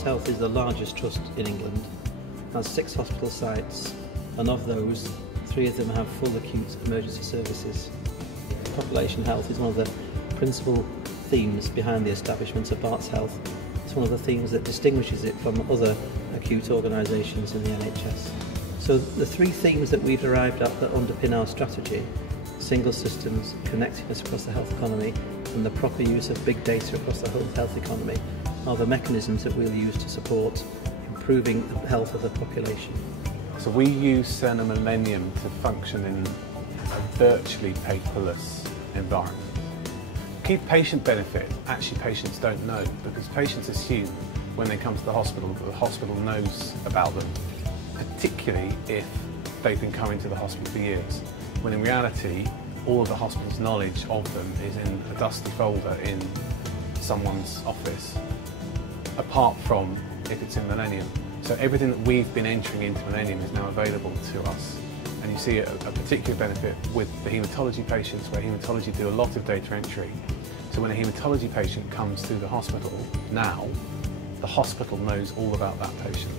Barts Health is the largest trust in England, has 6 hospital sites, and of those, 3 of them have full acute emergency services. Population health is one of the principal themes behind the establishment of Barts Health. It's one of the themes that distinguishes it from other acute organisations in the NHS. So the 3 themes that we've arrived at that underpin our strategy, single systems, connectedness across the health economy, and the proper use of big data across the whole health economy, are the mechanisms that we'll use to support improving the health of the population. So we use Cerner Millennium to function in a virtually paperless environment. Key patient benefit, actually patients don't know, because patients assume when they come to the hospital that the hospital knows about them, particularly if they've been coming to the hospital for years, when in reality all of the hospital's knowledge of them is in a dusty folder in someone's office, apart from if it's in Millennium. So everything that we've been entering into Millennium is now available to us. And you see a particular benefit with the haematology patients, where haematology do a lot of data entry. So when a haematology patient comes to the hospital now, the hospital knows all about that patient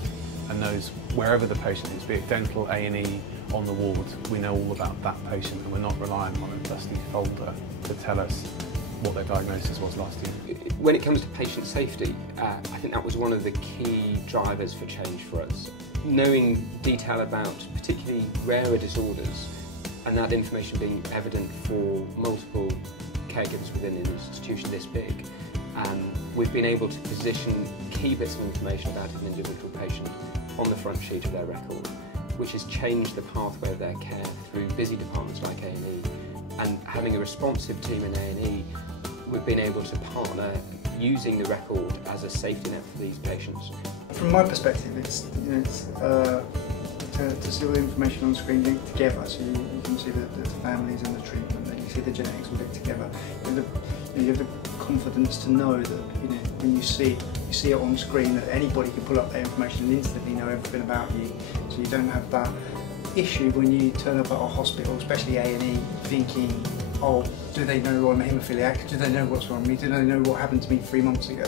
and knows wherever the patient is, be it dental, A&E, on the ward, we know all about that patient, and we're not relying on a dusty folder to tell us what their diagnosis was last year. When it comes to patient safety, I think that was one of the key drivers for change for us. Knowing detail about particularly rarer disorders, and that information being evident for multiple caregivers within an institution this big, we've been able to position key bits of information about an individual patient on the front sheet of their record, which has changed the pathway of their care through busy departments like A&E. And having a responsive team in A&E, we've been able to partner using the record as a safety net for these patients. From my perspective, it's to see all the information on screen linked together, so you can see the families and the treatment, and you see the genetics all linked together. You have the confidence to know that when you see it on screen, that anybody can pull up that information and instantly know everything about you. So you don't have that issue when you turn up at a hospital, especially A&E, thinking, oh, do they know I'm a haemophiliac? Do they know what's wrong with me? Do they know what happened to me 3 months ago?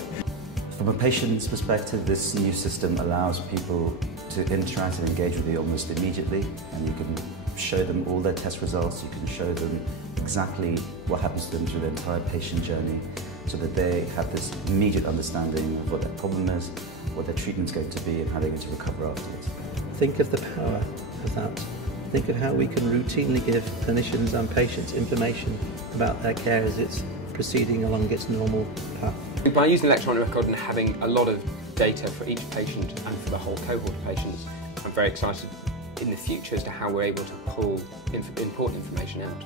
From a patient's perspective, this new system allows people to interact and engage with you almost immediately, and you can show them all their test results, you can show them exactly what happens to them through the entire patient journey, so that they have this immediate understanding of what their problem is, what their treatment's going to be, and how they're going to recover afterwards. Think of the power of that. Think of how we can routinely give clinicians and patients information about their care as it's proceeding along its normal path. By using the electronic record and having a lot of data for each patient and for the whole cohort of patients, I'm very excited in the future as to how we're able to pull important information out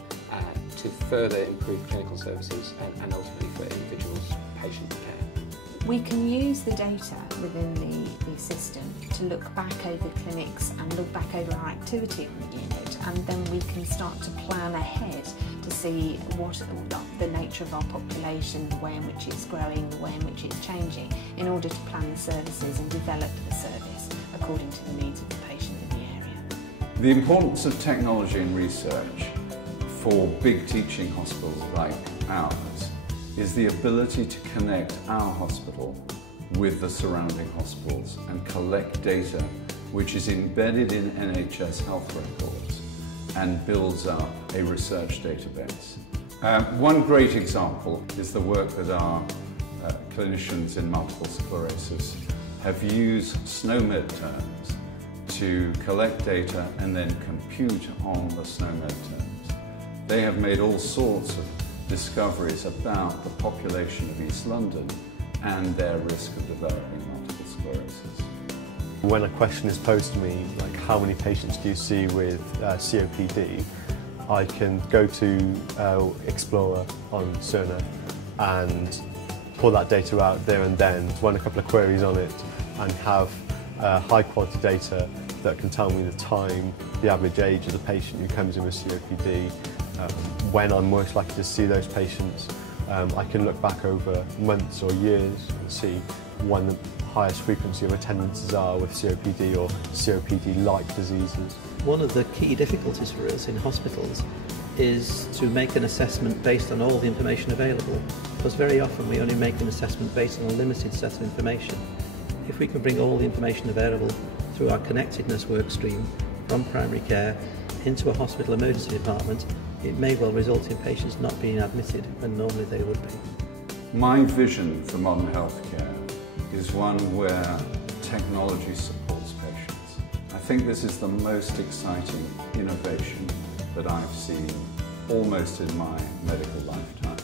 to further improve clinical services and ultimately for individuals' patient care. We can use the data within the system to look back over clinics and look back over our activity in the unit, and then we can start to plan ahead to see what the nature of our population, the way in which it's growing, the way in which it's changing, in order to plan the services and develop the service according to the needs of the patient in the area. The importance of technology and research for big teaching hospitals like ours is the ability to connect our hospital with the surrounding hospitals and collect data which is embedded in NHS health records and builds up a research database. One great example is the work that our clinicians in multiple sclerosis have used SNOMED terms to collect data and then compute on the SNOMED terms. They have made all sorts of discoveries about the population of East London and their risk of developing multiple sclerosis. When a question is posed to me, like how many patients do you see with COPD, I can go to Explorer on Cerner and pull that data out there and then, run a couple of queries on it, and have high quality data that can tell me the time, the average age of the patient who comes in with COPD, when I'm most likely to see those patients. I can look back over months or years and see when the highest frequency of attendances are with COPD or COPD-like diseases. One of the key difficulties for us in hospitals is to make an assessment based on all the information available, because very often we only make an assessment based on a limited set of information. if we can bring all the information available through our connectedness work stream from primary care into a hospital emergency department, it may well result in patients not being admitted when normally they would be. My vision for modern healthcare is one where technology supports patients. I think this is the most exciting innovation that I've seen almost in my medical lifetime.